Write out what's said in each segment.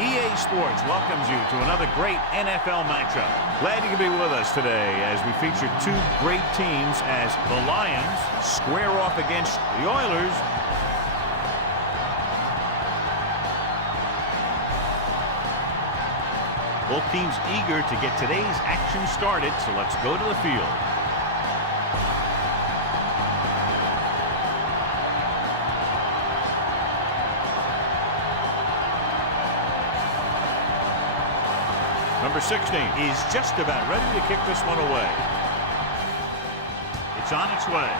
EA Sports welcomes you to another great NFL matchup. Glad you can be with us today as we feature two great teams as the Lions square off against the Oilers. Both teams eager to get today's action started, so let's go to the field. Number 16 is just about ready to kick this one away. It's on its way.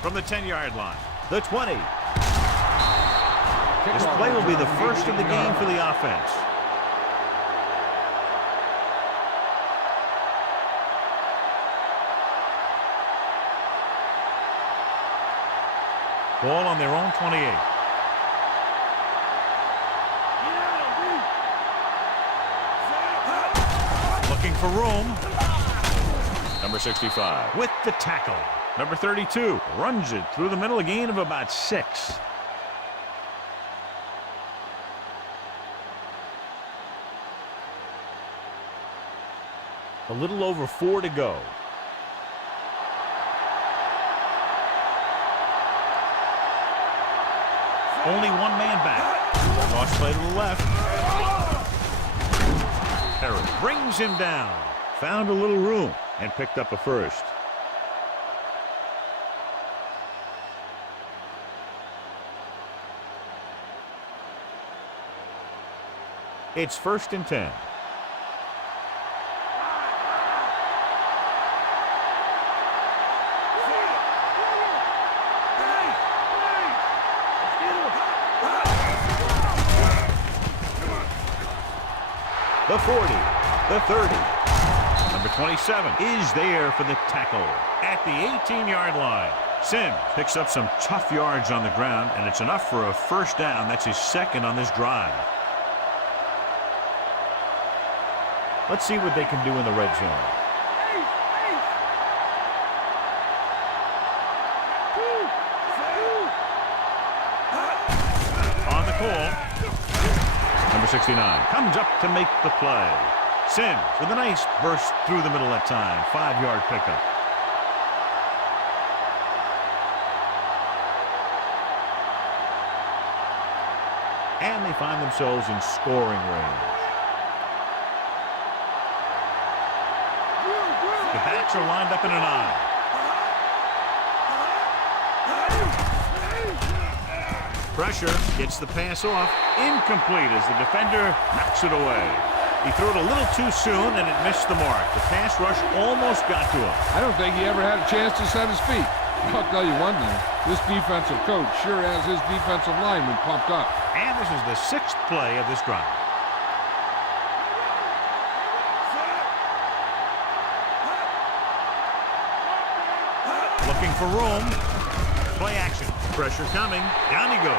From the 10-yard line, the 20. This play will be the first of the game for the offense. Ball on their own 28. Looking for room. Number 65 with the tackle. Number 32 runs it through the middle, a gain of about 6. A little over 4 to go. Only one man back. Toss play to the left. Earl brings him down. Found a little room and picked up a first. It's 1st and 10. The 40, the 30. Number 27 is there for the tackle at the 18-yard line. Sims picks up some tough yards on the ground, and it's enough for a first down. That's his second on this drive. Let's see what they can do in the red zone. On the call. Number 69 comes up to make the play. Sims with a nice burst through the middle that time. 5-yard pickup. And they find themselves in scoring range. The backs are lined up in an eye. Pressure gets the pass off. Incomplete as the defender knocks it away. He threw it a little too soon and it missed the mark. The pass rush almost got to him. I don't think he ever had a chance to set his feet. I'll tell you one thing, this defensive coach sure has his defensive lineman pumped up. And this is the 6th play of this drive. Looking for room. Play action. Pressure coming. Down he goes.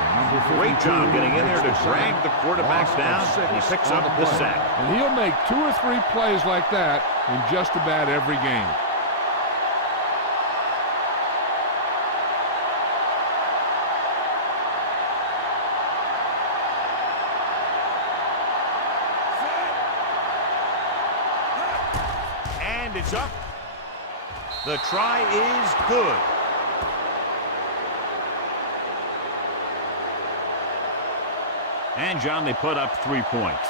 Great job getting in there to drag the quarterback down. He picks up the sack. And he'll make 2 or 3 plays like that in just about every game. And it's up. The try is good. And, John, they put up 3 points.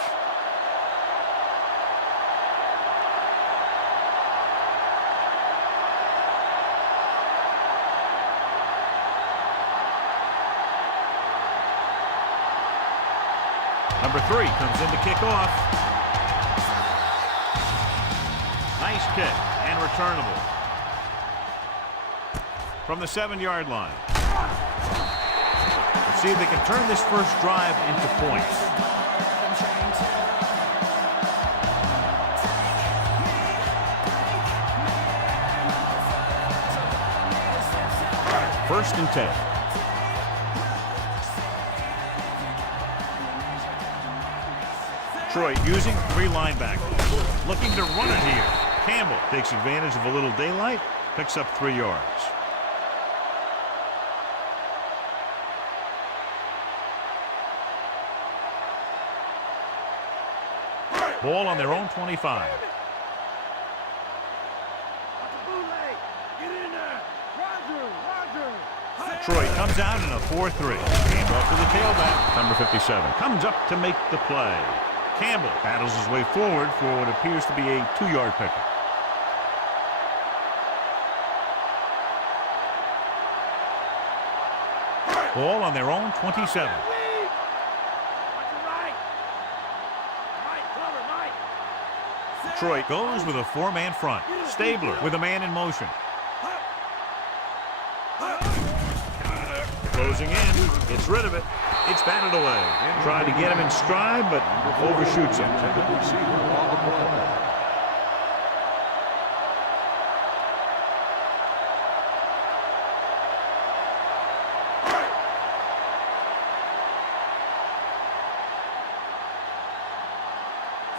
Number 3 comes in to kick off. Nice kick and returnable. From the 7-yard line. Let's see if they can turn this first drive into points. First and 10. Detroit using 3 linebackers. Looking to run it here. Campbell takes advantage of a little daylight, picks up 3 yards. Ball on their own 25. Detroit comes out in a 4-3. Hand off to the tailback. Number 57 comes up to make the play. Campbell battles his way forward for what appears to be a 2-yard pickup. Ball on their own 27. Detroit goes with a 4-man front. Stabler with a man in motion. Closing in, gets rid of it. It's batted away. Tried to get him in stride, but overshoots him.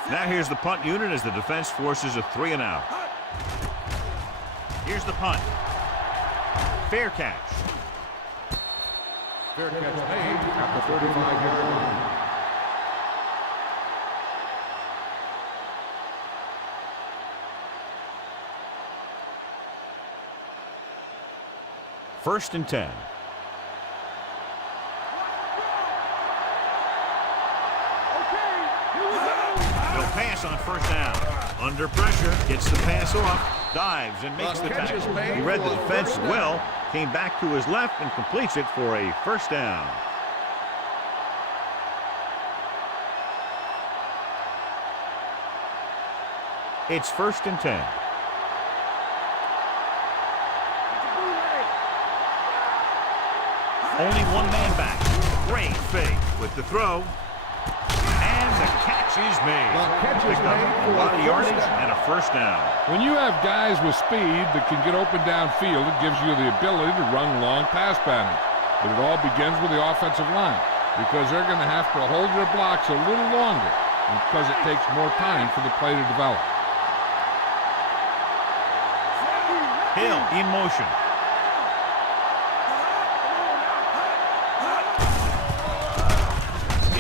Now here's the punt unit as the defense forces a 3-and-out. Here's the punt. Fair catch. Fair catch made at the 35-yard line. First and 10. He'll pass on first down. Under pressure, gets the pass off, dives and makes the tackle. He read the defense well, came back to his left and completes it for a first down. It's first and 10. Only one man back. Great fake with the throw. And the catch is made. Picked up a lot of yardage and a first down. When you have guys with speed that can get open downfield, it gives you the ability to run long pass patterns. But it all begins with the offensive line because they're going to have to hold their blocks a little longer because it takes more time for the play to develop. Hill in motion.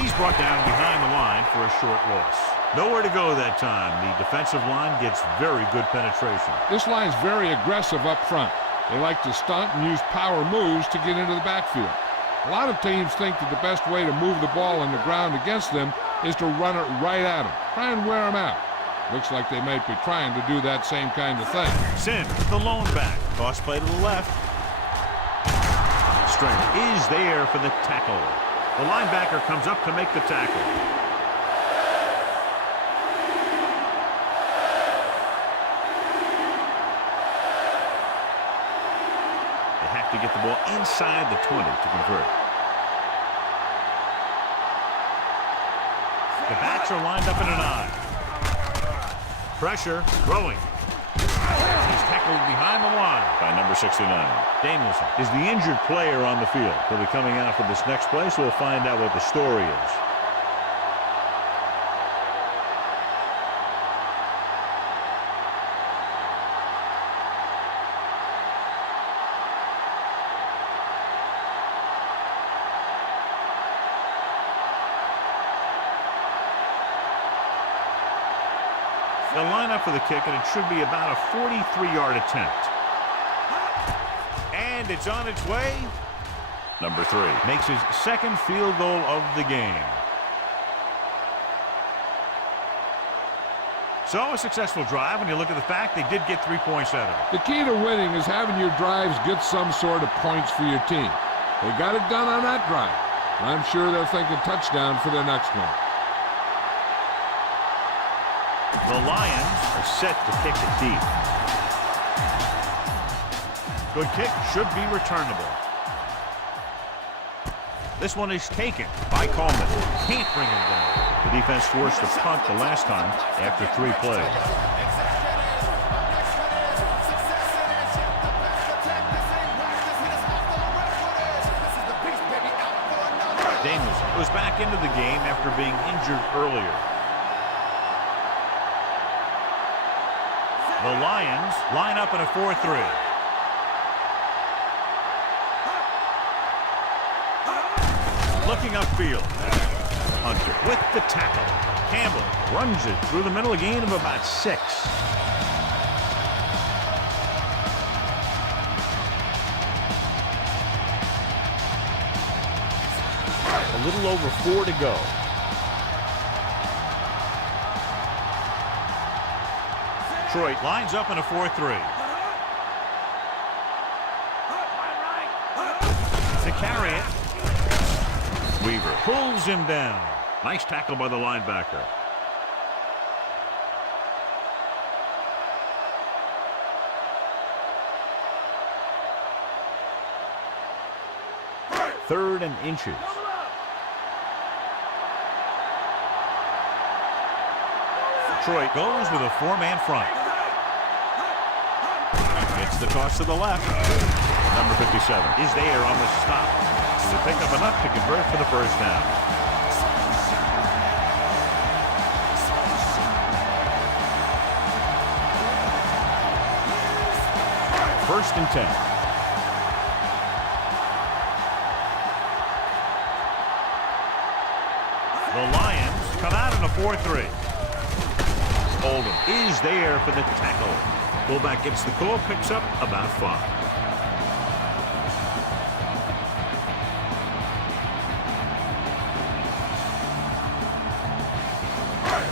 He's brought down behind the line for a short loss. Nowhere to go that time. The defensive line gets very good penetration. This line's very aggressive up front. They like to stunt and use power moves to get into the backfield. A lot of teams think that the best way to move the ball on the ground against them is to run it right at them. Try and wear them out. Looks like they might be trying to do that same kind of thing. Sims, the lone back. Toss play to the left. Strength is there for the tackle. The linebacker comes up to make the tackle. They have to get the ball inside the 20 to convert. The backs are lined up in an I. Pressure, throwing. He's tackled behind the line by number 69. Danielson is the injured player on the field. He'll be coming out for this next play, so we'll find out what the story is. They'll line up for the kick, and it should be about a 43-yard attempt. And it's on its way. Number 3 makes his second field goal of the game. So a successful drive when you look at the fact they did get 3 points out of it. The key to winning is having your drives get some sort of points for your team. They got it done on that drive. And I'm sure they're thinking touchdown for their next one. The Lions are set to kick it deep. Good kick, should be returnable. This one is taken by Coleman. Can't bring him down. The defense forced a punt the last time after 3 plays. Danielson goes back into the game after being injured earlier. The Lions line up in a 4-3. Looking upfield. punter with the tackle. Campbell runs it through the middle, a gain of about 6. A little over 4 to go. Detroit lines up in a 4-3. To carry it. Weaver pulls him down. Nice tackle by the linebacker. Third and inches. Detroit goes with a 4-man front. It's the toss to the left. Number 57 is there on the stop to pick up enough to convert for the first down. First and 10. The Lions come out in a 4-3. Oldham is there for the tackle. Fullback gets the call, picks up about 5.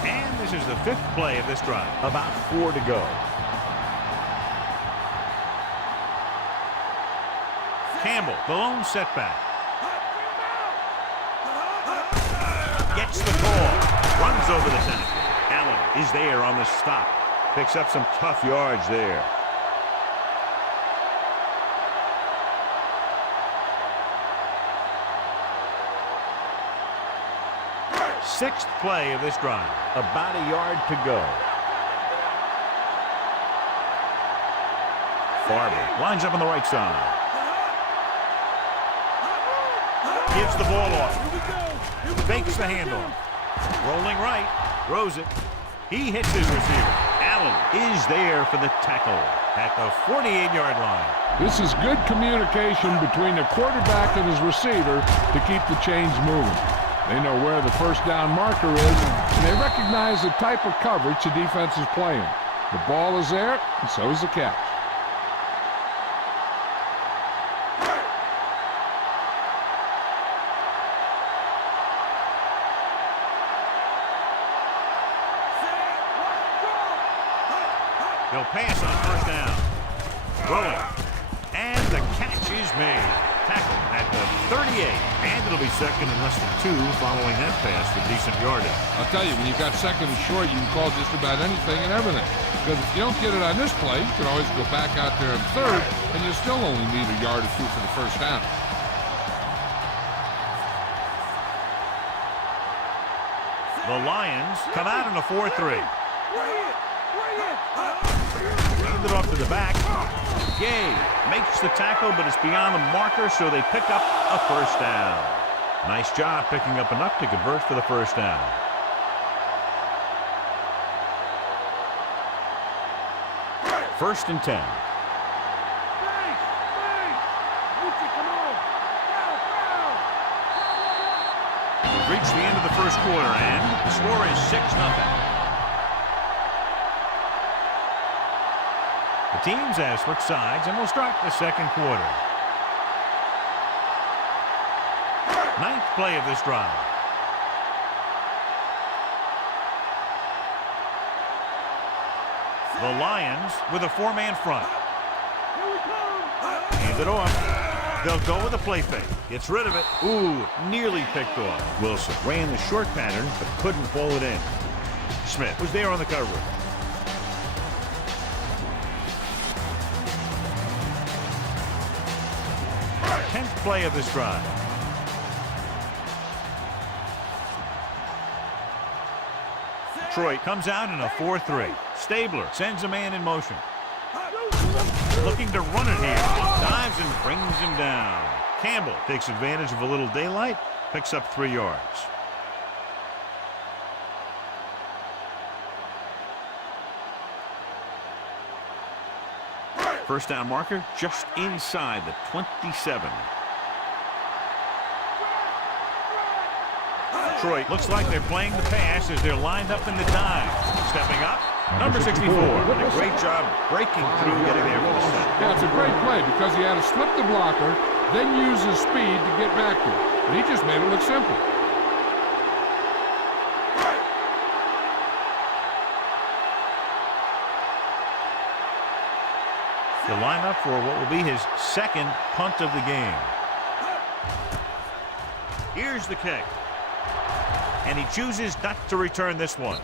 And this is the 5th play of this drive. About 4 to go. Campbell, the lone setback. Gets the call. Runs over the tackle. Allen is there on the stop. Picks up some tough yards there. Sixth play of this drive. About a yard to go. Barber lines up on the right side. Gives the ball off. Fakes the handoff. Rolling right. Throws it. He hits his receiver. Allen is there for the tackle at the 48-yard line. This is good communication between the quarterback and his receiver to keep the chains moving. They know where the first down marker is, and they recognize the type of coverage the defense is playing. The ball is there, and so is the catch. He'll pass on first down. Throwing. And the catch is made. Tackle at the 38. And it'll be second and less than 2 following that pass for decent yardage. I'll tell you, when you've got second and short, you can call just about anything and everything. Because if you don't get it on this play, you can always go back out there on third, and you still only need a yard or 2 for the first down. The Lions come out in a 4-3. Hand it off to the back. Gay makes the tackle, but it's beyond the marker, so they pick up a first down. Nice job picking up enough to convert for the first down. First and 10. We've reached the end of the first quarter, and the score is 6-0. The teams have switched sides, and we'll start the second quarter. 9th play of this drive. The Lions with a 4-man front. Hand it off. They'll go with a play fake. Gets rid of it. Ooh, nearly picked off. Wilson ran the short pattern, but couldn't pull it in. Smith was there on the cover. 10th play of this drive. Detroit comes out in a 4-3. Stabler sends a man in motion. Looking to run it here. Dives and brings him down. Campbell takes advantage of a little daylight. Picks up 3 yards. First down marker just inside the 27. Detroit looks like they're playing the pass as they're lined up in the dime. Stepping up, number 64. Did a great job breaking through, getting there for the set. Yeah, it's a great play because he had to slip the blocker, then use his speed to get back there. And he just made it look simple. He'll line up for what will be his second punt of the game. Here's the kick. And he chooses not to return this one.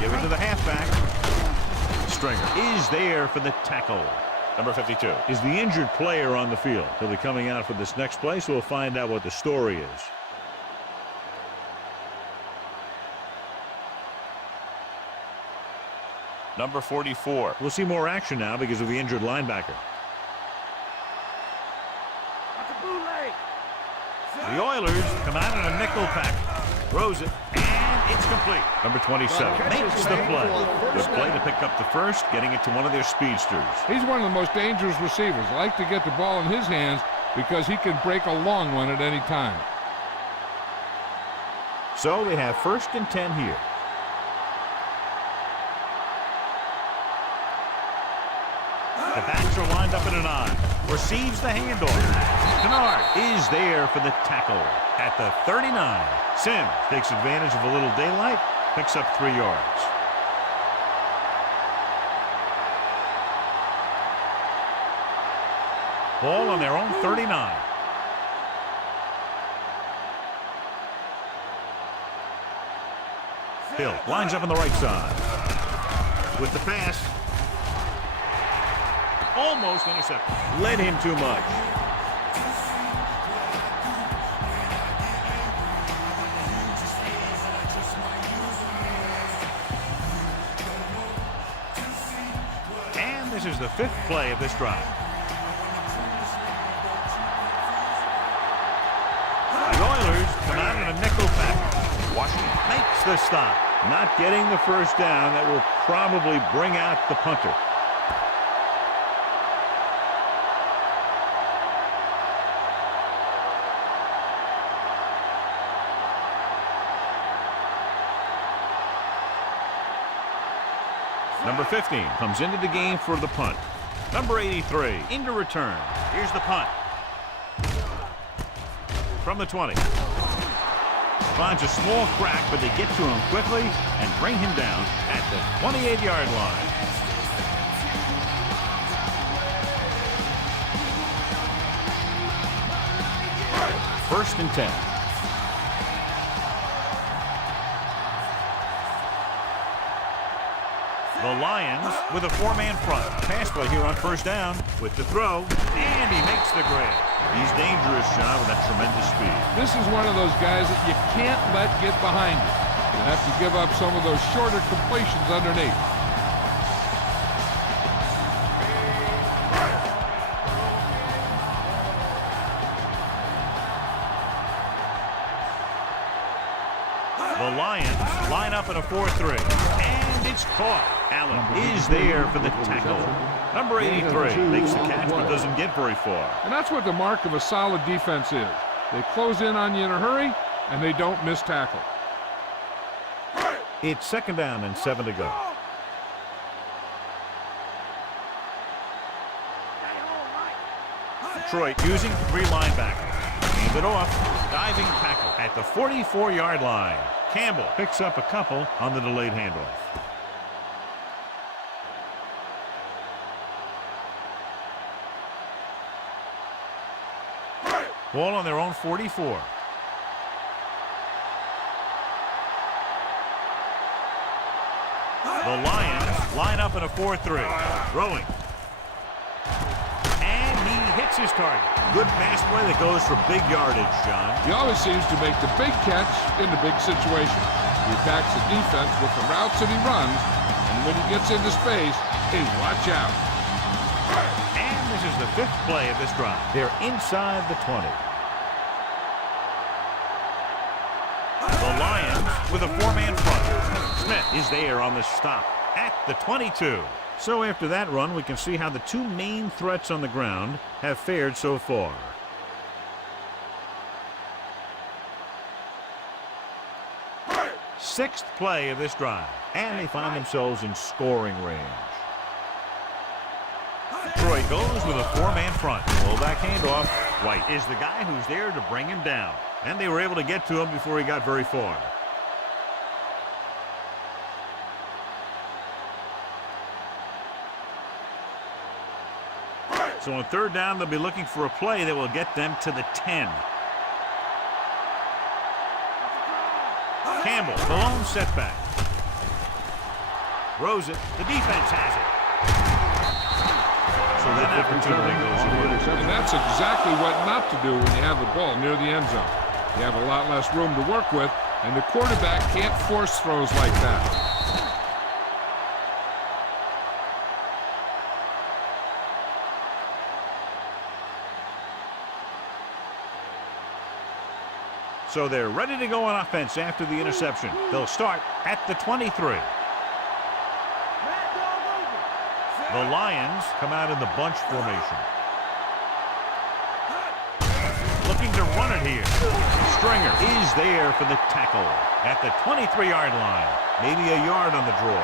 Give it to the halfback. Stringer is there for the tackle. Number 52 is the injured player on the field. He'll be coming out for this next play, so we'll find out what the story is. Number 44. We'll see more action now because of the injured linebacker. The Oilers come out in a nickel pack. Throws it. It's complete. Number 27 makes the play. Good play to pick up the first, getting it to one of their speedsters. He's one of the most dangerous receivers. I like to get the ball in his hands because he can break a long one at any time. So they have 1st and 10 here. The backs are lined up in an I. Receives the handoff. Kennard is there for the tackle at the 39. Sims takes advantage of a little daylight, picks up 3 yards. Ball on their own 39. Hill lines up on the right side. With the pass. Almost intercepted. Led him too much. And this is the 5th play of this drive. The Oilers come out in a nickel pack. Washington makes the stop. Not getting the first down. That will probably bring out the punter. Number 15 comes into the game for the punt. Number 83 into return. Here's the punt. From the 20. Finds a small crack, but they get to him quickly and bring him down at the 28-yard line. First and 10. The Lions with a 4-man front. Pass play here on 1st down with the throw, and he makes the grab. He's dangerous, John, with that tremendous speed. This is one of those guys that you can't let get behind you. You have to give up some of those shorter completions underneath. The Lions line up in a 4-3, and it's caught. Allen is there for the tackle. Number 83 makes the catch but doesn't get very far. And that's what the mark of a solid defense is. They close in on you in a hurry, and they don't miss tackle. It's 2nd down and 7 to go. Detroit using 3 linebackers. Hand it off. Diving tackle at the 44-yard line. Campbell picks up a couple on the delayed handoff. Ball on their own 44. The Lions line up in a 4-3. Throwing. And he hits his target. Good pass play that goes for big yardage, John. He always seems to make the big catch in the big situation. He attacks the defense with the routes that he runs, and when he gets into space, hey, watch out. And this is the 5th play of this drive. They're inside the 20. The Lions with a 4-man front. Smith is there on the stop at the 22. So after that run, we can see how the 2 main threats on the ground have fared so far. Sixth play of this drive, and they find themselves in scoring range. Detroit goes with a 4-man front. Fullback handoff. White is the guy who's there to bring him down, and they were able to get to him before he got very far. So on 3rd down, they'll be looking for a play that will get them to the 10. Campbell, the lone setback. Throws it. The defense has it. So that opportunity goes away. And that's exactly what not to do when you have the ball near the end zone. You have a lot less room to work with, and the quarterback can't force throws like that. So they're ready to go on offense after the interception. They'll start at the 23. The Lions come out in the bunch formation. Looking to run it here. Stringer is there for the tackle at the 23-yard line. Maybe a yard on the draw.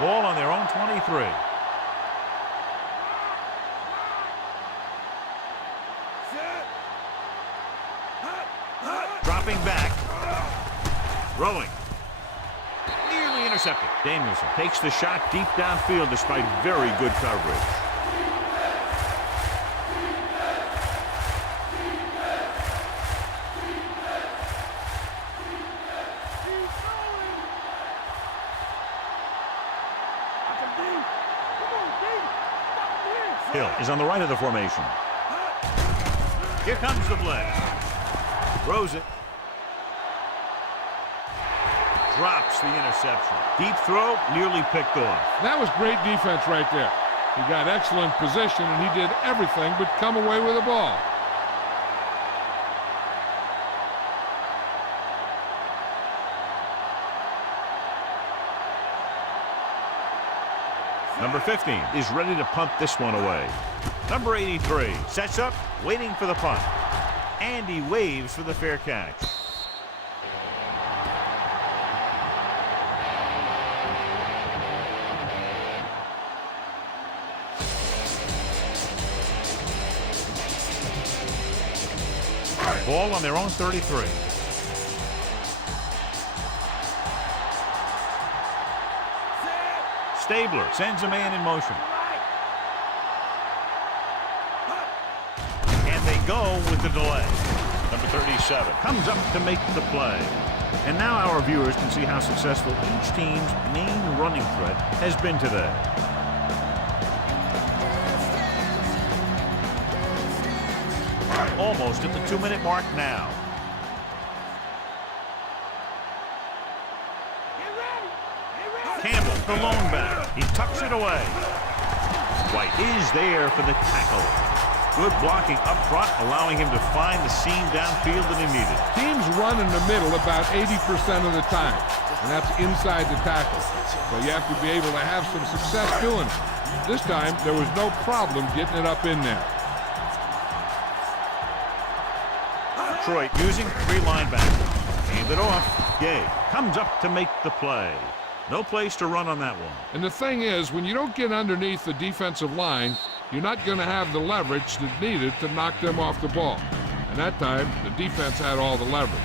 Ball on their own 23. Dropping back. Throwing. Nearly intercepted. Danielson takes the shot deep downfield despite very good coverage. Hill is on the right of the formation. Here comes the blitz. Throws it. Drops the interception. Deep throw, nearly picked off. That was great defense right there. He got excellent position, and he did everything but come away with the ball. Number 15 is ready to punt this one away. Number 83 sets up, waiting for the punt. And he waves for the fair catch. Ball on their own 33. Stabler sends a man in motion. And they go with the delay. Number 37 comes up to make the play. And now our viewers can see how successful each team's main running threat has been today. Almost at the 2-minute mark now. Campbell, the lone back. He tucks it away. White is there for the tackle. Good blocking up front, allowing him to find the seam downfield that he needed. Teams run in the middle about 80% of the time, and that's inside the tackle. So you have to be able to have some success doing it. This time, there was no problem getting it up in there. Detroit using 3 linebackers. Hand it off. Gay comes up to make the play. No place to run on that one. And the thing is, when you don't get underneath the defensive line, you're not going to have the leverage that's needed to knock them off the ball. And that time, the defense had all the leverage.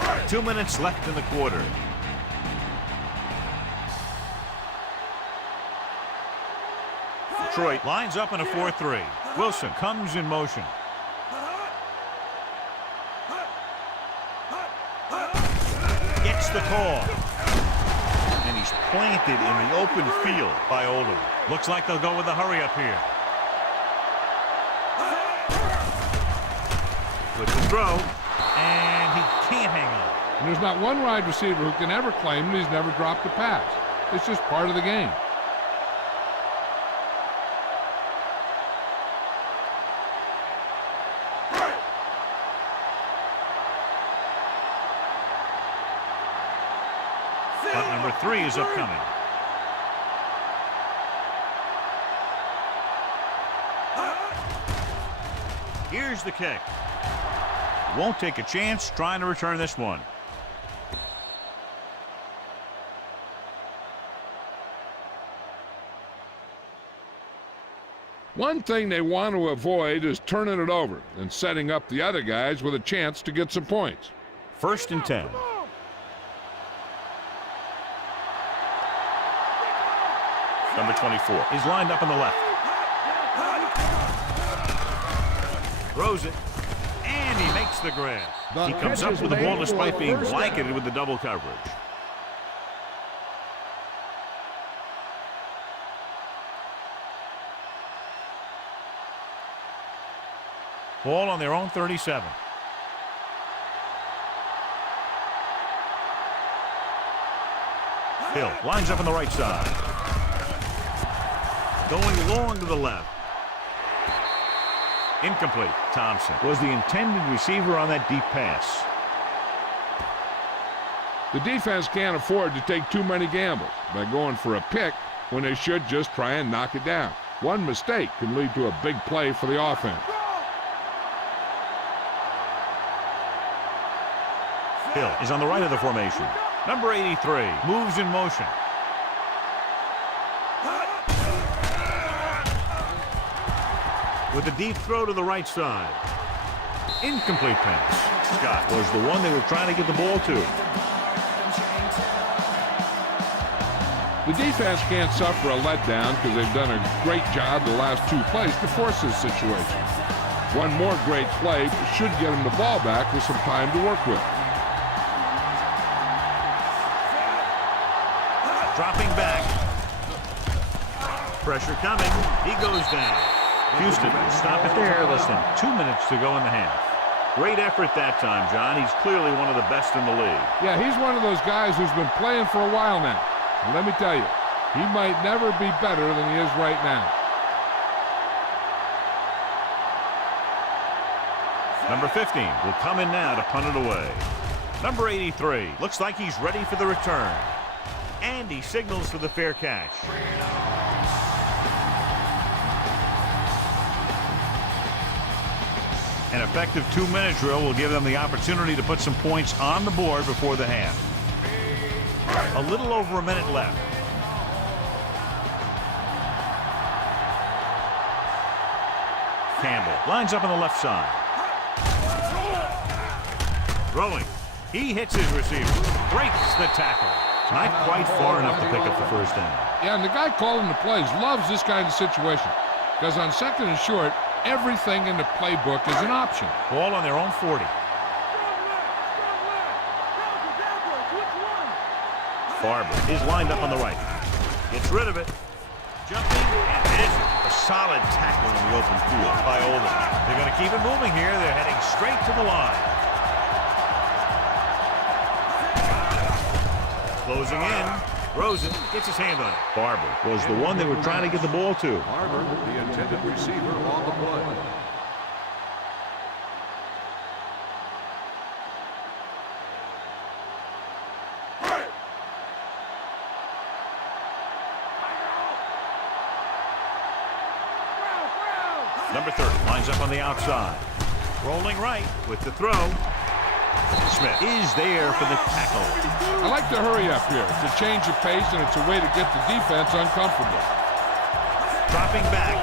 Right, 2 minutes left in the quarter. Detroit lines up in a 4-3. Wilson comes in motion. Gets the call. And he's planted in the open field by Oldham. Looks like they'll go with the hurry up here. with the throw, and he can't hang on. And there's not one wide receiver who can ever claim that he's never dropped a pass. It's just part of the game. Punt number 3 is upcoming. Here's the kick. Won't take a chance trying to return this one. One thing they want to avoid is turning it over and setting up the other guys with a chance to get some points. 1st and 10. Number 24 is lined up on the left. Throws it, and he makes the grab. He comes up with the ball despite being blanketed with the double coverage. Ball on their own 37. Hill lines up on the right side. Going long to the left. Incomplete. Thompson was the intended receiver on that deep pass. The defense can't afford to take too many gambles by going for a pick when they should just try and knock it down. One mistake can lead to a big play for the offense. Hill is on the right of the formation. Number 83 moves in motion. With a deep throw to the right side. Incomplete pass. Scott was the one they were trying to get the ball to. The defense can't suffer a letdown because they've done a great job the last 2 plays to force this situation. One more great play should get them the ball back with some time to work with. Dropping back. Pressure coming. He goes down. Houston will stop it there. Less than 2 minutes to go in the half. Great effort that time, John. He's clearly one of the best in the league. Yeah, he's one of those guys who's been playing for a while now. And let me tell you, he might never be better than he is right now. Number 15 will come in now to punt it away. Number 83 looks like he's ready for the return. And he signals for the fair catch. An effective 2-minute drill will give them the opportunity to put some points on the board before the half. A little over a minute left. Campbell lines up on the left side. Throwing. He hits his receiver. Breaks the tackle. Not quite far enough to pick up the first down. Yeah, and the guy calling the plays loves this kind of situation. Because on 2nd and short, everything in the playbook is an option. Ball on their own 40. Barber is lined up on the right. Gets rid of it. Jumping and hits it. A solid tackle in the open field by Oldham. They're going to keep it moving here. They're heading straight to the line. Closing in. Throws it. Gets his hand on it. Barber was the one they were trying to get the ball to. Barber, the intended receiver on the play. Number 30 lines up on the outside. Rolling right with the throw. Smith is there for the tackle. I like to hurry up here. It's a change of pace, and it's a way to get the defense uncomfortable. Dropping back.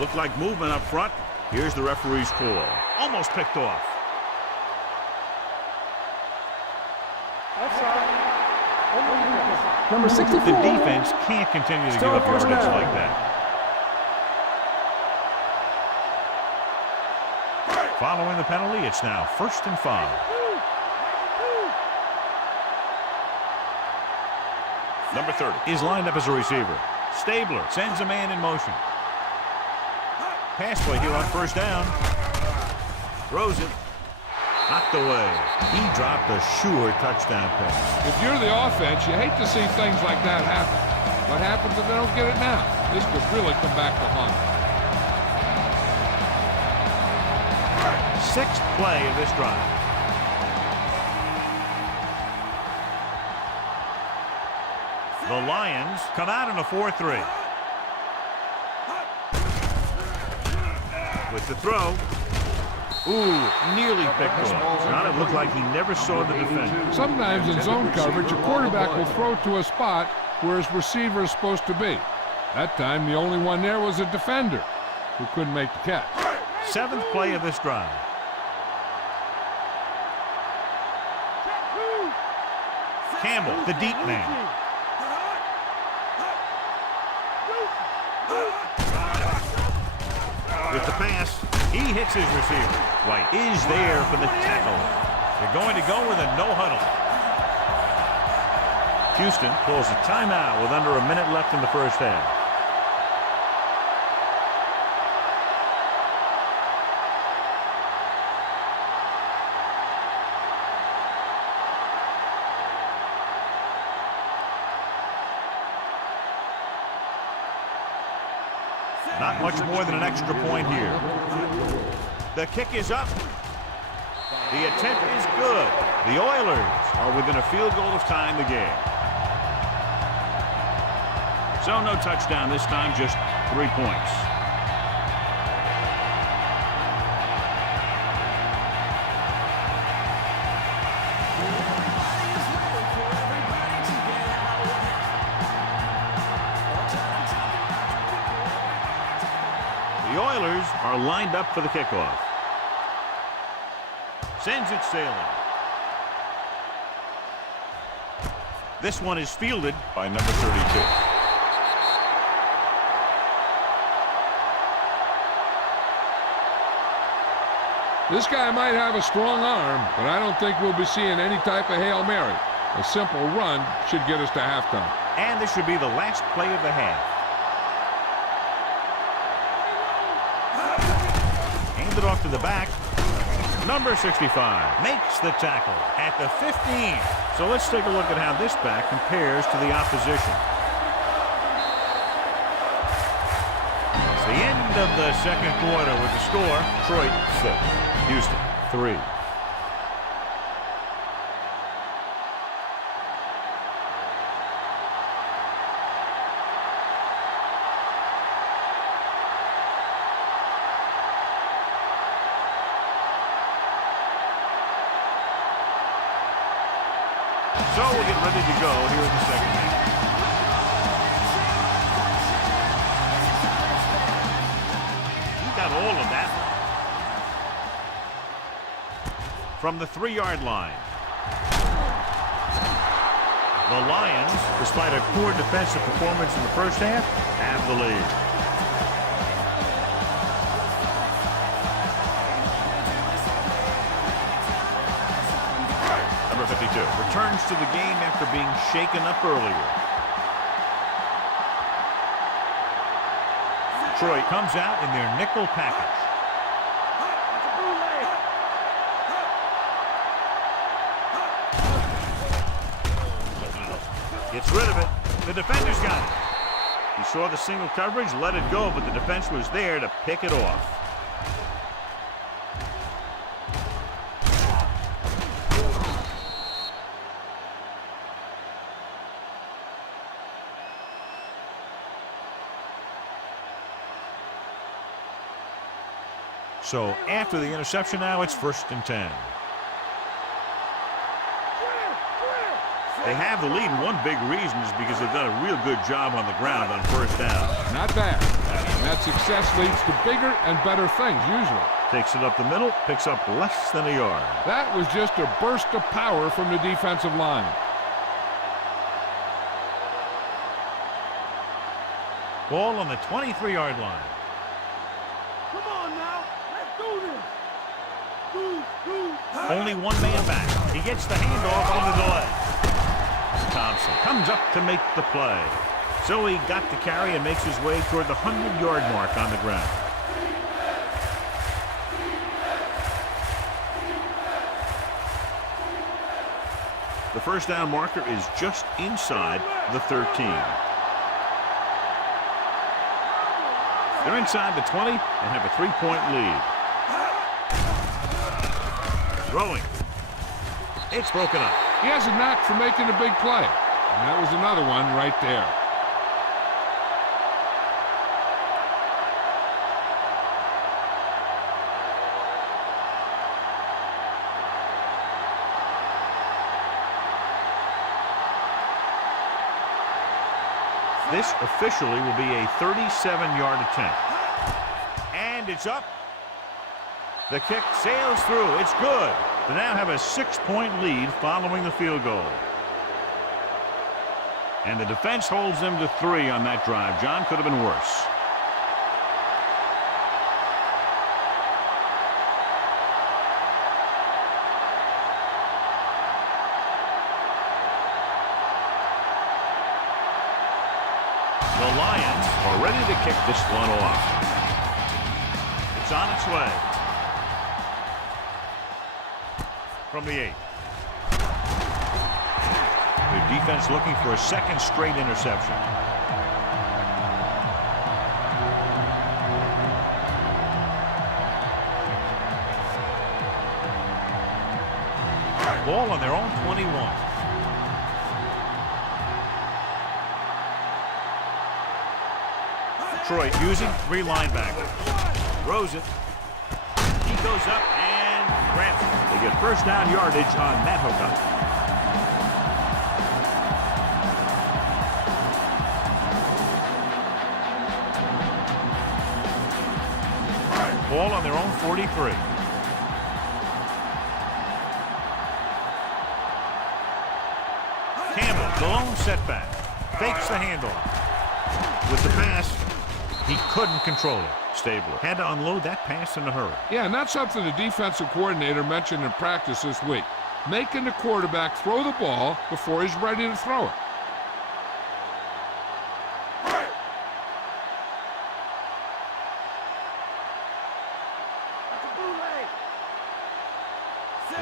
Looked like movement up front. Here's the referee's call. Almost picked off. Number 64. The defense can't continue to give up yardage like that. Following the penalty, it's now 1st and 5. Number 30 is lined up as a receiver. Stabler sends a man in motion. Pass play here on 1st down. Throws it. Knocked away. He dropped a sure touchdown pass. If you're the offense, you hate to see things like that happen. What happens if they don't get it now? This could really come back to haunt them. Sixth play of this drive. The Lions come out in a 4-3. With the throw. Ooh, nearly picked off. John, it looked like he never saw the defender. Sometimes in zone coverage, a quarterback will throw to a spot where his receiver is supposed to be. That time, the only one there was a defender who couldn't make the catch. Seventh play of this drive. Campbell, the deep man. With the pass, he hits his receiver. White is there for the tackle. They're going to go with a no huddle. Houston pulls a timeout with under a minute left in the first half. Not much more than an extra point here. The kick is up. The attempt is good. The Oilers are within a field goal of tying the game. So no touchdown this time, just 3 points. The Oilers are lined up for the kickoff. Sends it sailing. This one is fielded by number 32. This guy might have a strong arm, but I don't think we'll be seeing any type of Hail Mary. A simple run should get us to halftime. And this should be the last play of the half. Hand it off to the back. Number 65 makes the tackle at the 15. So let's take a look at how this back compares to the opposition. It's the end of the second quarter with the score. Detroit 6, Houston 3. So we'll get ready to go here in the second half. You got all of that. From the 3-yard line. The Lions, despite a poor defensive performance in the first half, have the lead. Returns to the game after being shaken up earlier. Detroit comes out in their nickel package. Gets rid of it. The defender's got it. He saw the single coverage, let it go, but the defense was there to pick it off. So after the interception now, it's 1st and 10. They have the lead, and one big reason is because they've done a real good job on the ground on first down. Not bad. And that success leads to bigger and better things, usually. Takes it up the middle, picks up less than a yard. That was just a burst of power from the defensive line. Ball on the 23-yard line. Come on now. Let's do this. Only one man back. He gets the handoff on the delay. Thompson comes up to make the play. So he got the carry and makes his way toward the 100-yard mark on the ground. The first down marker is just inside the 13. They're inside the 20 and have a 3-point lead. Throwing. It's broken up. He has a knack for making a big play. And that was another one right there. This officially will be a 37-yard attempt. And it's up. The kick sails through. It's good. They now have a 6-point lead following the field goal. And the defense holds them to 3 on that drive. John, could have been worse. The Lions are ready to kick this one off. It's on its way. From the 8. Their defense looking for a second straight interception. Ball on their own 21. Detroit using 3 linebackers. Throws it. He goes up and grabs it. They get first down yardage on that hookup. Ball on their own 43. Campbell, the lone setback. Fakes the handoff. With the pass, he couldn't control it. Stabler had to unload that pass in a hurry. Yeah, and that's something the defensive coordinator mentioned in practice this week. Making the quarterback throw the ball before he's ready to throw it.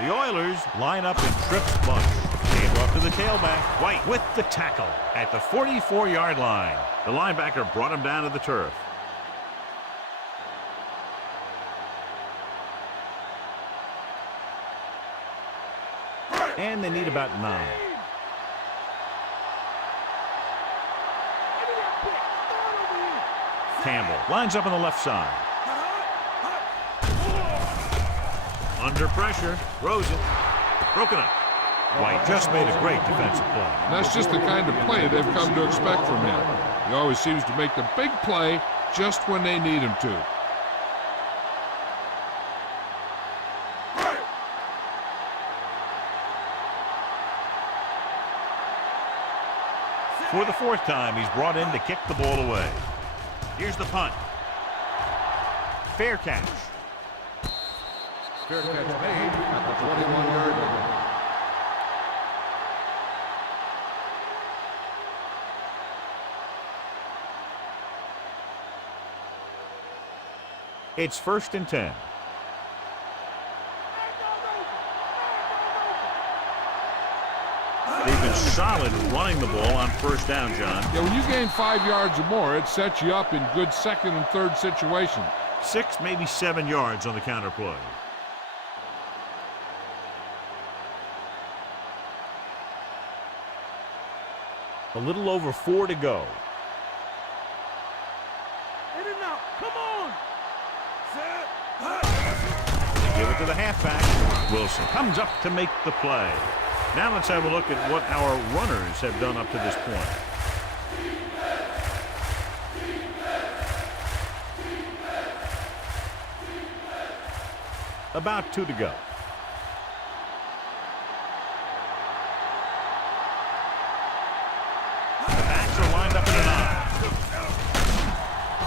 The Oilers line up in trips bunch. Hand off to the tailback. White with the tackle at the 44-yard line. The linebacker brought him down to the turf. And they need about 9. Campbell lines up on the left side. Under pressure, throws it. Broken up. White just made a great defensive play. That's just the kind of play they've come to expect from him. He always seems to make the big play just when they need him to. For the 4th time, he's brought in to kick the ball away. Here's the punt. Fair catch. Fair catch made at the 21-yard line. It's 1st and 10. They've been solid running the ball on 1st down, John. Yeah, when you gain 5 yards or more, it sets you up in good 2nd and 3rd situations. 6, maybe 7 yards on the counter play. A little over 4 to go. In and out. Come on. They give it to the halfback. Wilson comes up to make the play. Now let's have a look at what our runners have done up to this point. About 2 to go. The backs are lined up in a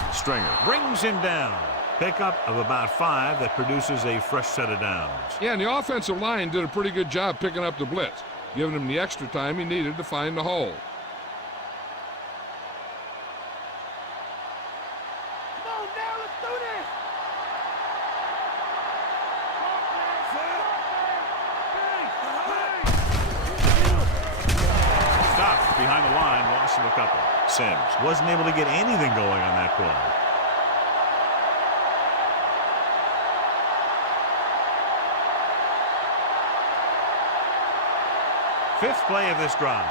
9. Stringer brings him down. Pickup of about 5 that produces a fresh set of downs. Yeah, and the offensive line did a pretty good job picking up the blitz, giving him the extra time he needed to find the hole. Come on now, let's do this. behind the line, loss of a couple. Sims wasn't able to get anything going on that play. Fifth play of this drive.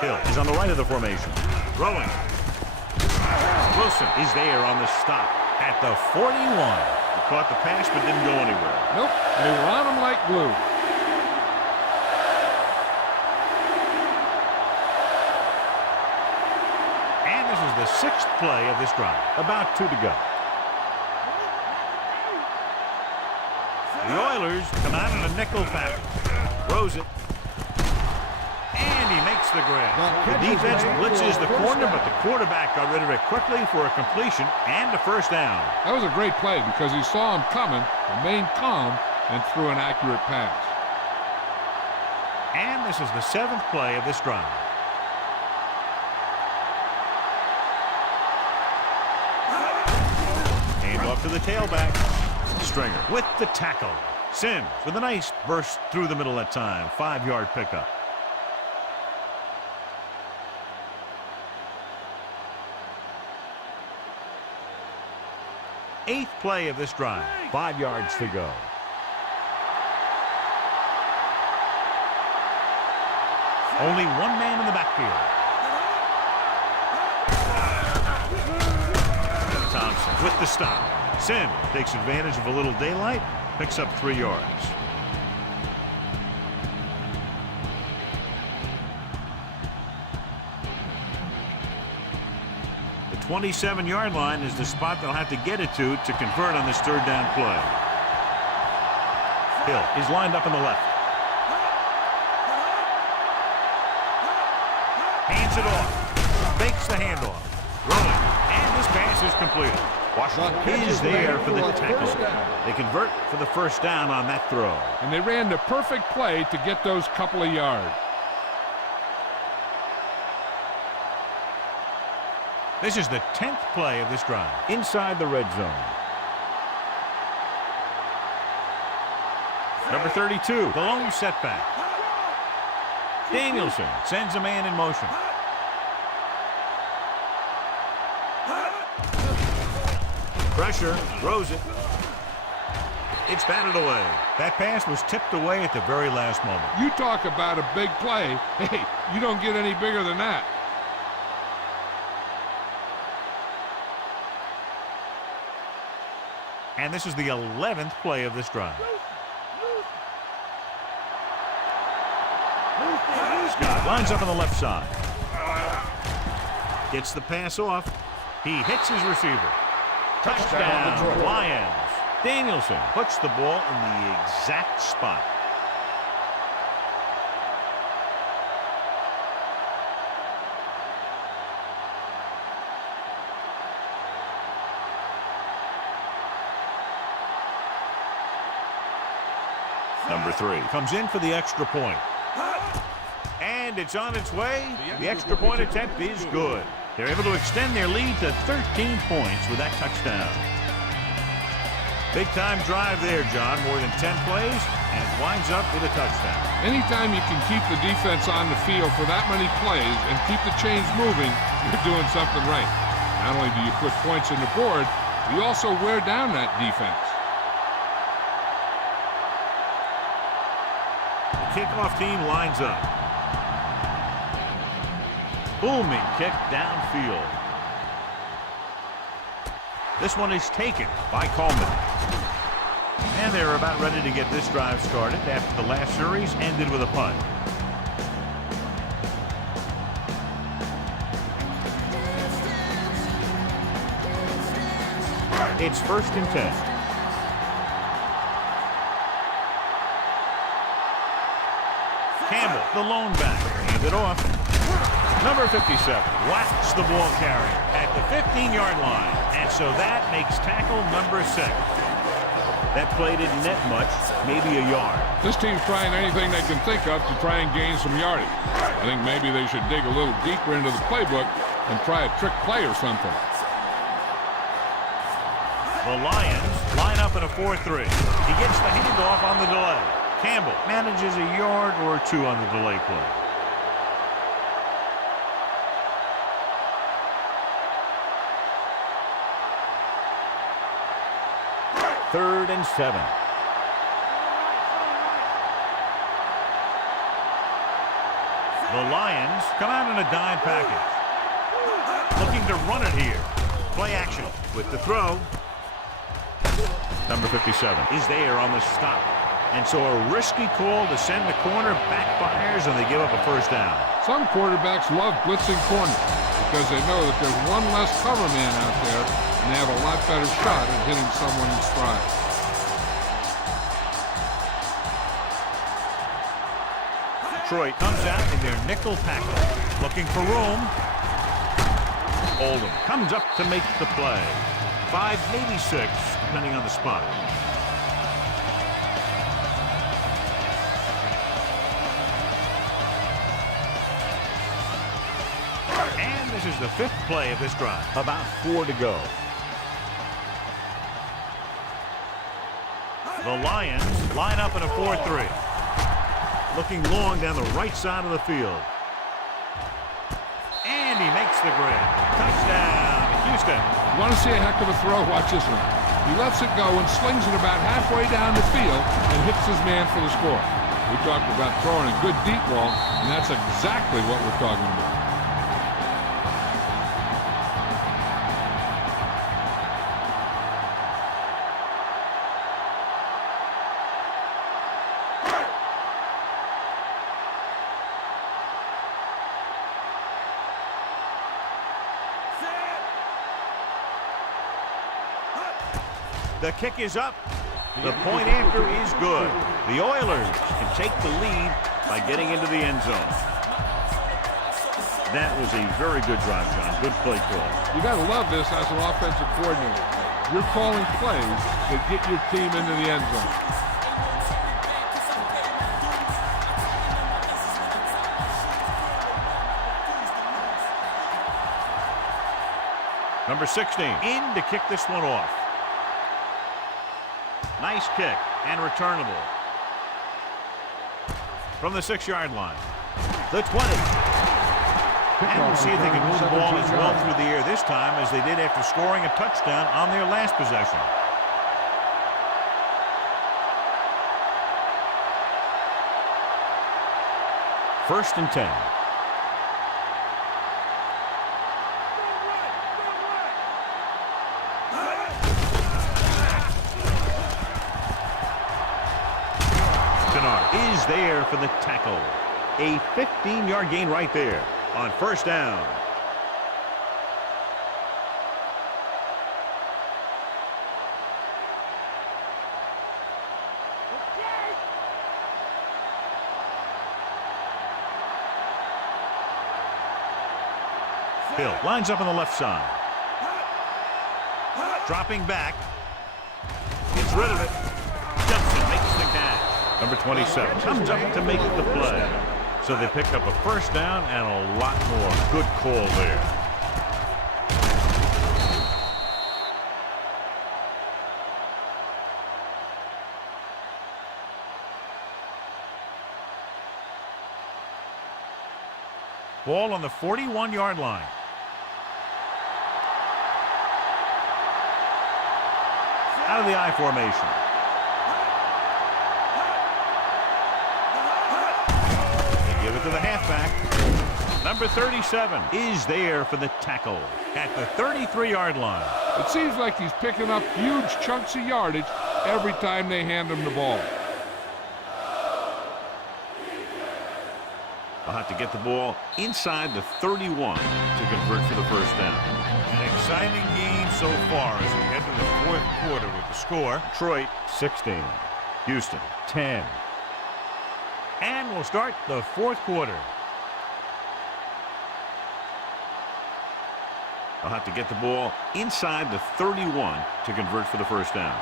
Hill is on the right of the formation. Throwing. Wilson is there on the stop at the 41. He caught the pass but didn't go anywhere. Nope, they were on him like glue. And this is the sixth play of this drive. About 2 to go. The Oilers come out in a nickel pattern. Throws it. And he makes the grab. The defense blitzes the corner, but the quarterback got rid of it quickly for a completion and a first down. That was a great play because he saw him coming, remained calm, and threw an accurate pass. And this is the seventh play of this drive. Hand off to the tailback. Stringer with the tackle. Sims with a nice burst through the middle that time. 5-yard pickup. Eighth play of this drive. 5 yards to go. Only one man in the backfield. Thompson with the stop. Sims takes advantage of a little daylight, picks up 3 yards. The 27-yard line is the spot they'll have to get it to convert on this third down play. Hill is lined up on the left. Hands it off. Fakes the handoff. Rolling. And this pass is completed. Washington is there for the tackle. They convert for the first down on that throw. And they ran the perfect play to get those couple of yards. This is the 10th play of this drive. Inside the red zone. Number 32, the lone setback. Danielson sends a man in motion. Pressure, throws it. It's batted away. That pass was tipped away at the very last moment. You talk about a big play. Hey, you don't get any bigger than that. And this is the 11th play of this drive. Scott lines up on the left side. Gets the pass off. He hits his receiver. Touchdown, Lions. Danielson puts the ball in the exact spot. Number 3 comes in for the extra point. And it's on its way. The extra point attempt is good. They're able to extend their lead to 13 points with that touchdown. Big-time drive there, John. More than 10 plays, and it winds up with a touchdown. Anytime you can keep the defense on the field for that many plays and keep the chains moving, you're doing something right. Not only do you put points on the board, you also wear down that defense. The kickoff team lines up. Booming kick downfield. This one is taken by Coleman. And they're about ready to get this drive started after the last series ended with a punt. It's 1st and 10. Campbell, the lone back, hand it off. Number 57 whacks the ball carrier at the 15-yard line. And so that makes tackle number 6. That play didn't net much, maybe a yard. This team's trying anything they can think of to try and gain some yardage. I think maybe they should dig a little deeper into the playbook and try a trick play or something. The Lions line up in a 4-3. He gets the handoff on the delay. Campbell manages a yard or two on the delay play. Third and 7. The Lions come out in a dime package. Looking to run it here. Play action with the throw. Number 57 is there on the stop. And so a risky call to send the corner backfires and they give up a first down. Some quarterbacks love blitzing corners because they know that there's one less cover man out there and they have a lot better shot at hitting someone in stride. Detroit comes out in their nickel tackle, looking for room. Oldham comes up to make the play. 5, maybe 6, depending on the spot. And this is the 5th play of this drive. About 4 to go. The Lions line up in a 4-3. Looking long down the right side of the field. And he makes the grab. Touchdown, Houston. You want to see a heck of a throw? Watch this one. He lets it go and slings it about halfway down the field and hits his man for the score. We talked about throwing a good deep ball, and that's exactly what we're talking about. The kick is up. The point after is good. The Oilers can take the lead by getting into the end zone. That was a very good drive, John. Good play call. You got to love this as an offensive coordinator. You're calling plays that get your team into the end zone. Number 16 in to kick this one off. Nice kick and returnable. From the 6-yard line. The 20. And we'll see if they can move the ball as well through the air this time as they did after scoring a touchdown on their last possession. First and 10. Is there for the tackle. A 15-yard gain right there on first down. Hill lines up on the left side. Dropping back. Gets rid of it. Johnson makes the catch. Number 27 comes up to make the play. So they pick up a first down and a lot more. Good call there. Ball on the 41-yard line. Out of the I formation. To the halfback. Number 37 is there for the tackle at the 33-yard line. It seems like he's picking up huge chunks of yardage every time they hand him the ball. They'll have to get the ball inside the 31 to convert for the first down. An exciting game so far as we head to the 4th quarter with the score. Detroit 16, Houston 10. And we'll start the 4th quarter. They'll have to get the ball inside the 31 to convert for the first down.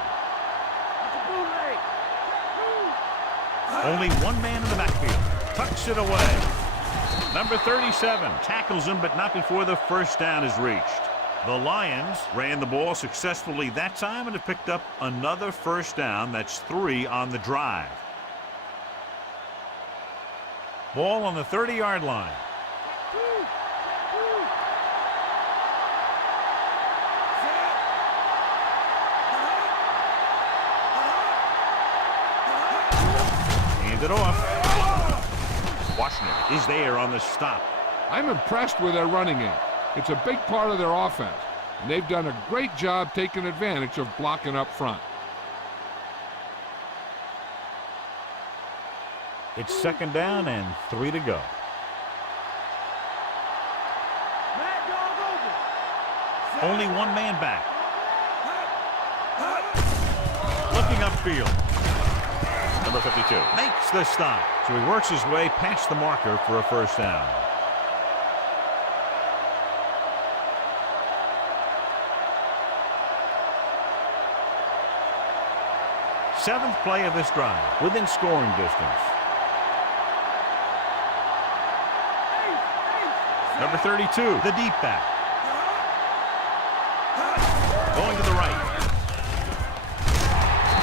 Only one man in the backfield. Tucks it away. Number 37 tackles him, but not before the first down is reached. The Lions ran the ball successfully that time and have picked up another first down. That's 3 on the drive. Ball on the 30-yard line. Hand it off. Washington is there on the stop. I'm impressed with their running game. It's a big part of their offense, and they've done a great job taking advantage of blocking up front. It's 2nd down and 3 to go. Only one man back. Looking upfield. Number 52 makes the stop. So he works his way past the marker for a first down. Seventh play of this drive, within scoring distance. Number 32, the deep back. Going to the right.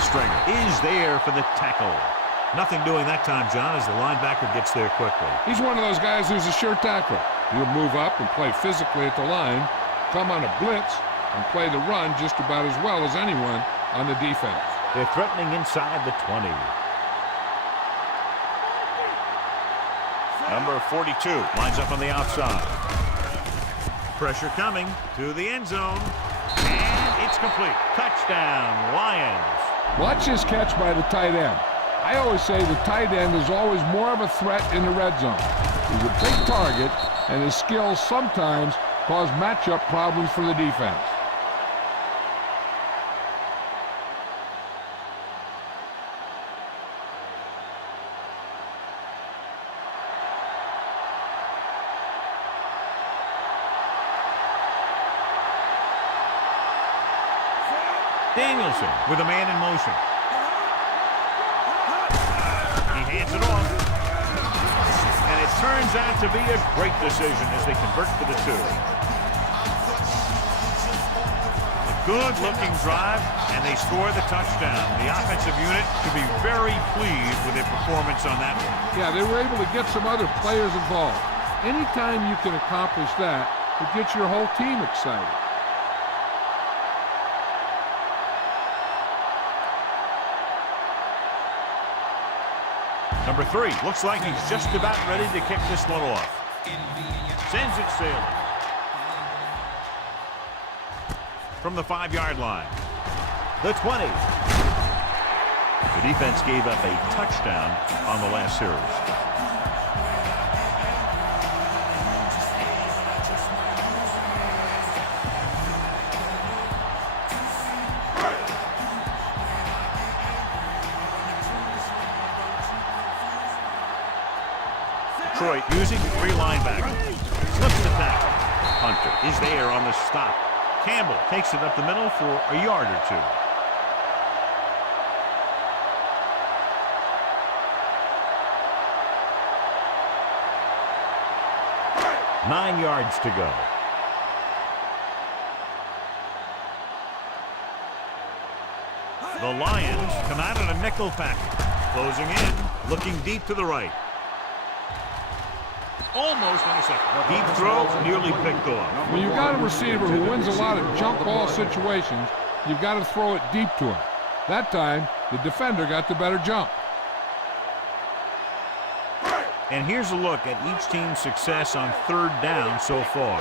Stringer is there for the tackle. Nothing doing that time, John, as the linebacker gets there quickly. He's one of those guys who's a sure tackler. He'll move up and play physically at the line, come on a blitz, and play the run just about as well as anyone on the defense. They're threatening inside the 20. Number 42 lines up on the outside. Pressure coming to the end zone. And it's complete. Touchdown, Lions. Watch this catch by the tight end. I always say the tight end is always more of a threat in the red zone. He's a big target, and his skills sometimes cause matchup problems for the defense. Danielson with a man in motion. He hands it off. And it turns out to be a great decision as they convert to the 2. A good-looking drive, and they score the touchdown. The offensive unit should be very pleased with their performance on that one. Yeah, they were able to get some other players involved. Anytime you can accomplish that, it gets your whole team excited. Number 3 looks like he's just about ready to kick this one off. Sends it sailing. From the 5-yard line. The 20. The defense gave up a touchdown on the last series. Detroit using 3 linebackers. Slips the tackle. Hunter is there on the stop. Campbell takes it up the middle for a yard or 2. Nine yards to go. The Lions come out in a nickel package. Closing in, looking deep to the right. Almost intercepted. Deep throw, nearly picked off. When you've got a receiver who wins a lot of jump ball situations, you've got to throw it deep to him. That time, the defender got the better jump. And here's a look at each team's success on 3rd down so far.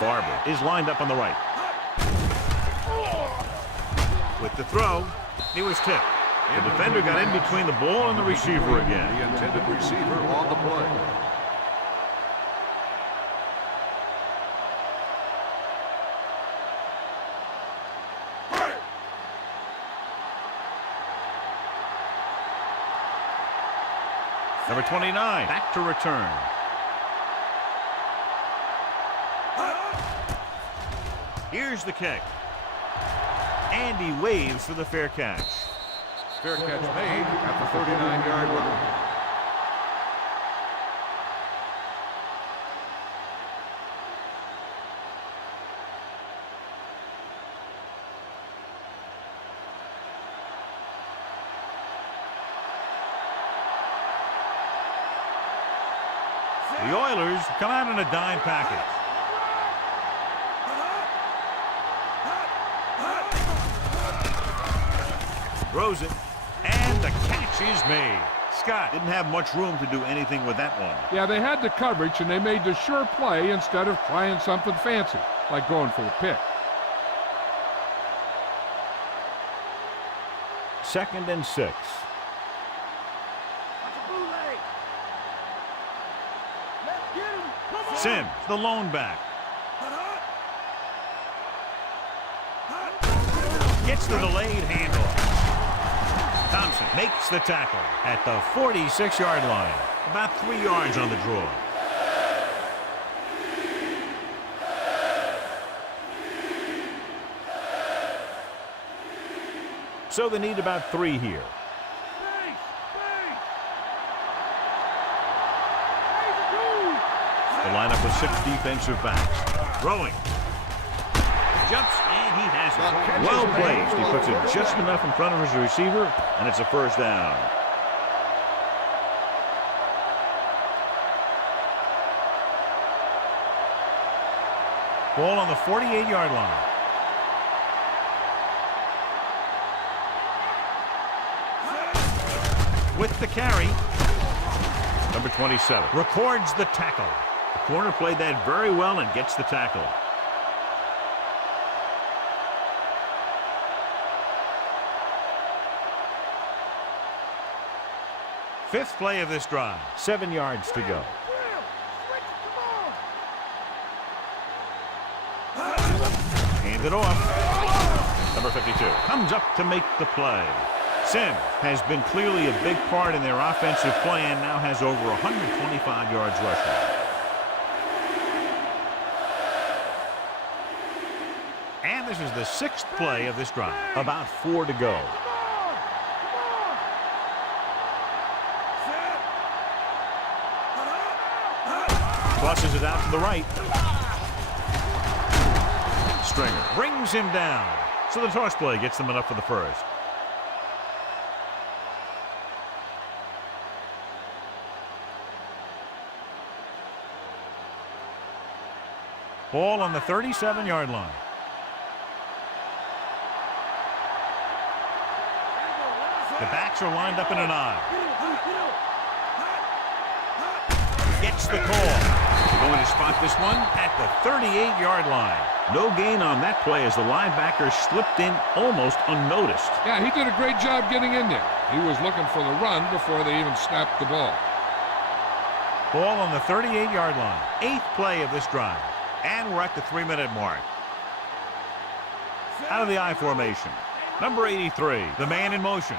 Barber is lined up on the right. With the throw, he was tipped. The defender got in between the ball and the receiver again. The intended receiver on the play. Number 29, back to return. Here's the kick. And he waves for the fair catch. Fair catch made at the 39-yard line. The Oilers come out in a dime package. Throws it, and the catch is made. Scott didn't have much room to do anything with that one. Yeah, they had the coverage, and they made the sure play instead of trying something fancy, like going for the pick. 2nd and 6. Sims, the lone back. Gets the delayed handoff. Thompson makes the tackle at the 46-yard line. About 3 yards on the draw. So they need about 3 here. The lineup with 6 defensive backs. Throwing. Jumps, and he has it. Well placed. He puts it just enough in front of his receiver, and it's a first down. Ball on the 48-yard line. With the carry, number 27 records the tackle. The corner played that very well and gets the tackle. Fifth play of this drive. 7 yards to go. Hand it off. Number 52 comes up to make the play. Sims has been clearly a big part in their offensive plan, now has over 125 yards rushing. And this is the 6th play of this drive. About 4 to go. Tosses it out to the right. Stringer brings him down. So the toss play gets them enough for the first. Ball on the 37-yard line. The backs are lined up in an I. Gets the call. They're going to spot this one at the 38-yard line. No gain on that play as the linebacker slipped in almost unnoticed. Yeah, he did a great job getting in there. He was looking for the run before they even snapped the ball. Ball on the 38-yard line. 8th play of this drive. And we're at the 3-minute mark. Out of the I formation. Number 83, the man in motion.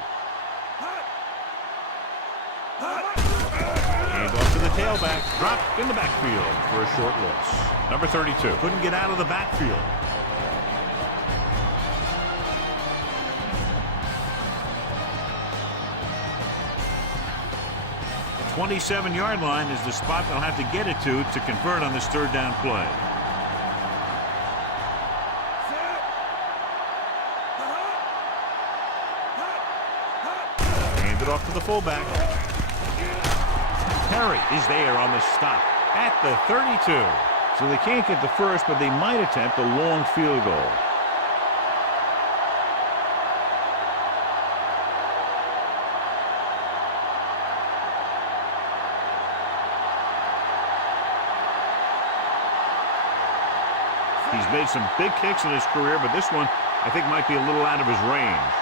And off to the tailback. Dropped in the backfield for a short loss. Number 32 couldn't get out of the backfield. The 27-yard line is the spot they'll have to get it to convert on this 3rd down play. Hand it off to the fullback. Perry is there on the stop at the 32. So they can't get the first, but they might attempt a long field goal. He's made some big kicks in his career, but this one I think might be a little out of his range.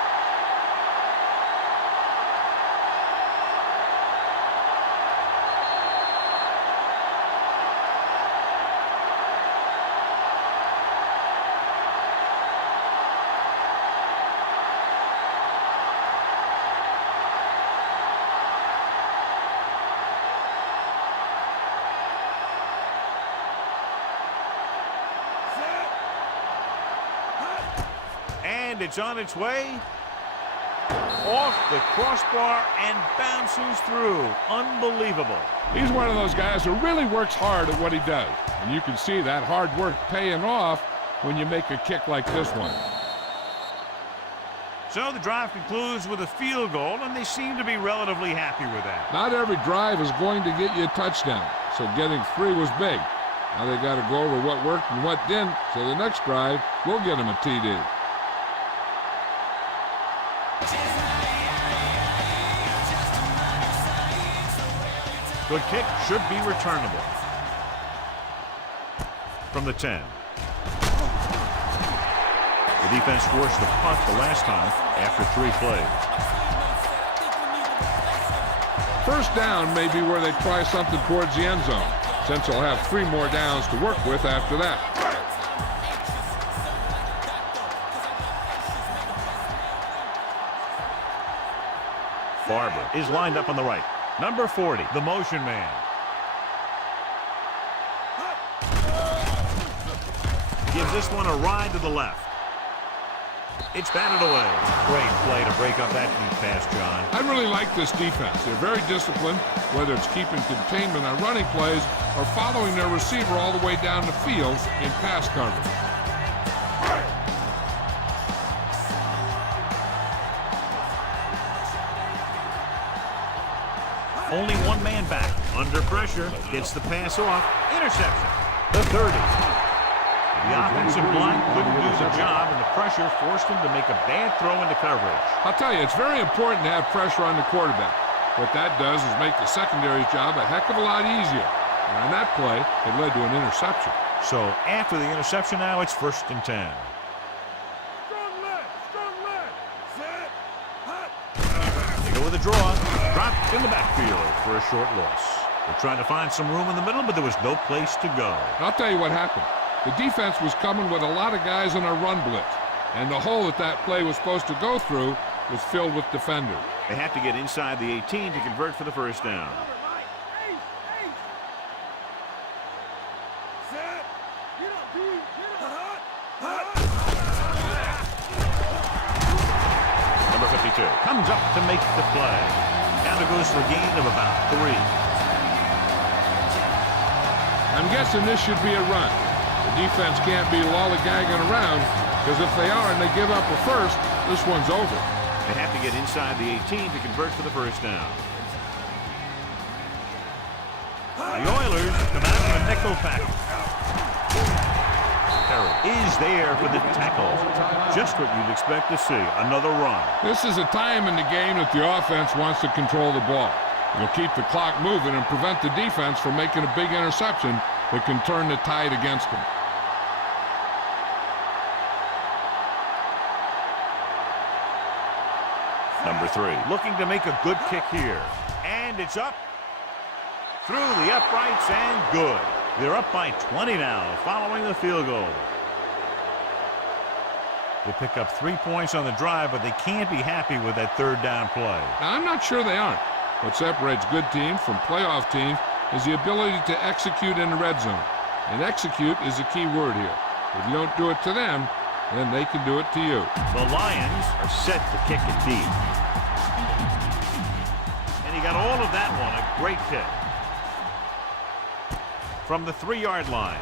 And it's on its way off the crossbar and bounces through. Unbelievable. He's one of those guys who really works hard at what he does. And you can see that hard work paying off when you make a kick like this one. So the drive concludes with a field goal, and they seem to be relatively happy with that. Not every drive is going to get you a touchdown. so getting 3 was big. Now they got to go over what worked and what didn't, so the next drive will get them a TD. Good kick, should be returnable. From the 10. The defense forced a punt the last time after 3 plays. First down may be where they try something towards the end zone, since they'll have 3 more downs to work with after that. Barber is lined up on the right. Number 40, the motion man. Gives this one a ride to the left. It's batted away. Great play to break up that deep pass, John. I really like this defense. They're very disciplined, whether it's keeping containment on running plays or following their receiver all the way down the field in pass coverage. Only one man back. Under pressure. Gets the pass off. Interception. The 30. The offensive line couldn't do the job, and the pressure forced him to make a bad throw into coverage. I'll tell you, it's very important to have pressure on the quarterback. What that does is make the secondary's job a heck of a lot easier. And on that play, it led to an interception. So after the interception now, it's 1st and 10. Strong leg, set, hot. They go with a draw. Dropped in the backfield for a short loss. They're trying to find some room in the middle, but there was no place to go. I'll tell you what happened. The defense was coming with a lot of guys in a run blitz, and the hole that play was supposed to go through was filled with defenders. They have to get inside the 18 to convert for the first down. Set, get up, B, get up. Hot. Number 52 comes up to make the play. Now it goes for a gain of about 3. I'm guessing this should be a run. The defense can't be lollygagging around, because if they are and they give up a first, this one's over. They have to get inside the 18 to convert for the first down. The Oilers come out in a nickel package. Terry is there for the tackle. Just what you'd expect to see, another run. This is a time in the game that the offense wants to control the ball. It'll keep the clock moving and prevent the defense from making a big interception that can turn the tide against them. Number 3 looking to make a good kick here. And it's up. Through the uprights and good. They're up by 20 now following the field goal. They pick up 3 points on the drive, but they can't be happy with that 3rd down play. Now, I'm not sure they aren't. What separates good teams from playoff teams is the ability to execute in the red zone. And execute is the key word here. If you don't do it to them, then they can do it to you. The Lions are set to kick it deep. And he got all of that one, a great kick. From the 3-yard line.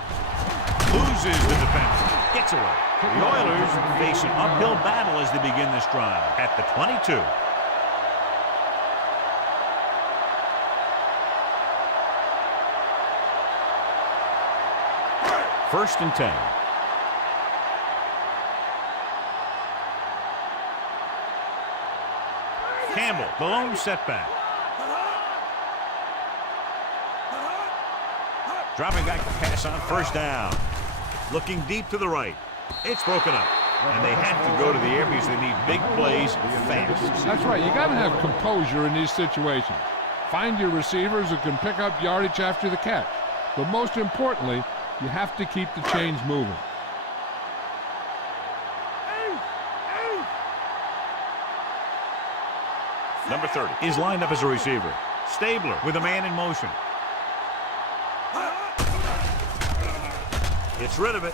Loses the defender. Gets away. The Oilers face an uphill battle as they begin this drive at the 22. First and 10. Campbell, the lone setback. Dropping back to pass on first down. Looking deep to the right. It's broken up. And they have to go to the air because they need big plays fast. That's right. You got to have composure in these situations. Find your receivers who can pick up yardage after the catch. But most importantly, you have to keep the chains moving. Number 30 is lined up as a receiver. Stabler with a man in motion. Gets rid of it.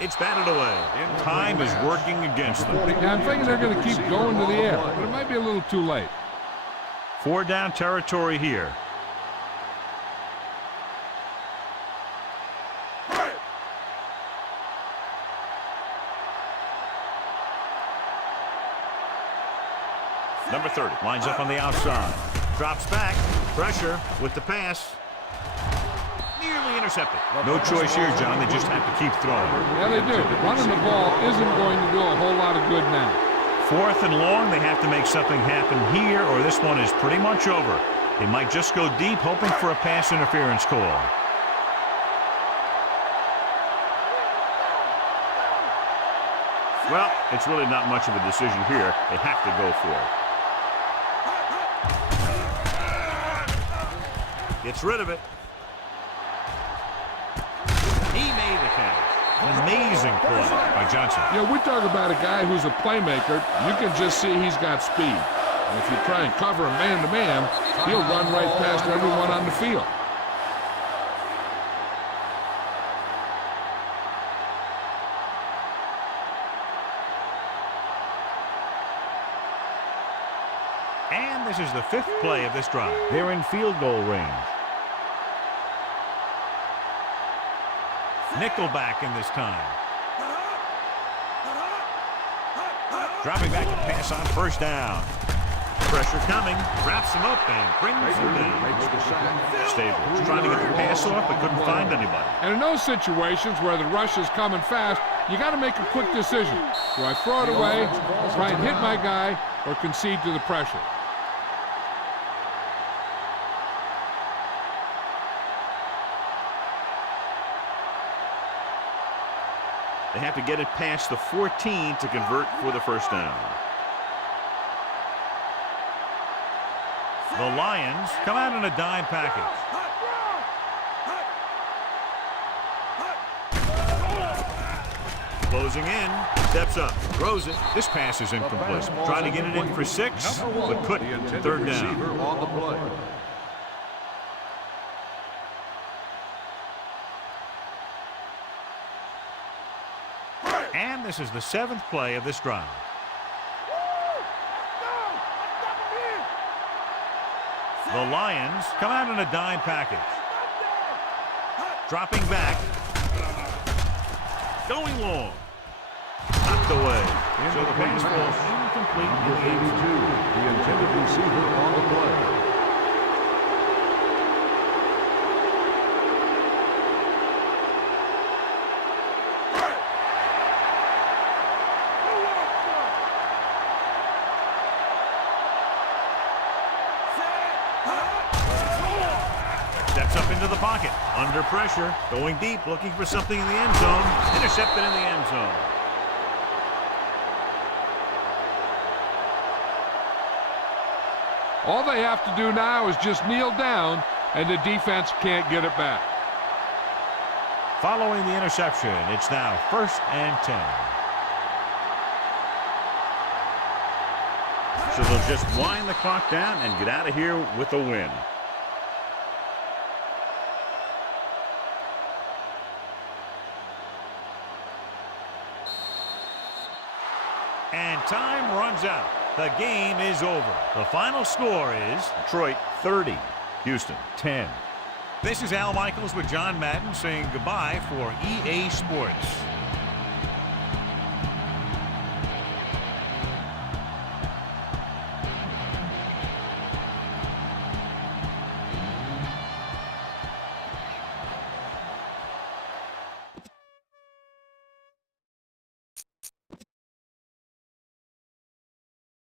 It's batted away. Time is working against them. Yeah, I'm thinking they're going to keep going to the air, but it might be a little too late. 4 down territory here. Number 30 lines up on the outside. Drops back. Pressure with the pass. Nearly intercepted. No choice here, John. They just have to keep throwing. Yeah, they do. Running the ball isn't going to do a whole lot of good now. 4th and long, they have to make something happen here, or this one is pretty much over. They might just go deep, hoping for a pass interference call. Well, it's really not much of a decision here. They have to go for it. Gets rid of it. He made the catch. Amazing play by Johnson. You know, we talk about a guy who's a playmaker. You can just see he's got speed. And if you try and cover him man-to-man, he'll run right past everyone on the field. And this is the 5th play of this drive. They're in field goal range. Nickelback in this time. Dropping back to pass on 1st down. Pressure coming. Wraps him up and brings him down. Stable. Trying to get the pass off but couldn't find anybody. And in those situations where the rush is coming fast, you got to make a quick decision. Do I throw it away, try and hit my guy, or concede to the pressure? They have to get it past the 14 to convert for the 1st down. The Lions come out in a dime package. Closing in, steps up, throws it. This pass is incomplete. Trying to get it in for 6, but couldn't. 3rd down. On the play. And this is the 7th play of this drive. The Lions come out in a dime package. Dropping back. Going long. Knocked away. So the pass falls incomplete in the end zone. The intended receiver on the play. Steps up into the pocket. Under pressure. Going deep. Looking for something in the end zone. Intercepted in the end zone. All they have to do now is just kneel down, and the defense can't get it back. Following the interception, it's now 1st and 10. So they'll just wind the clock down and get out of here with a win. And time runs out. The game is over. The final score is Detroit 30, Houston 10. This is Al Michaels with John Madden saying goodbye for EA Sports.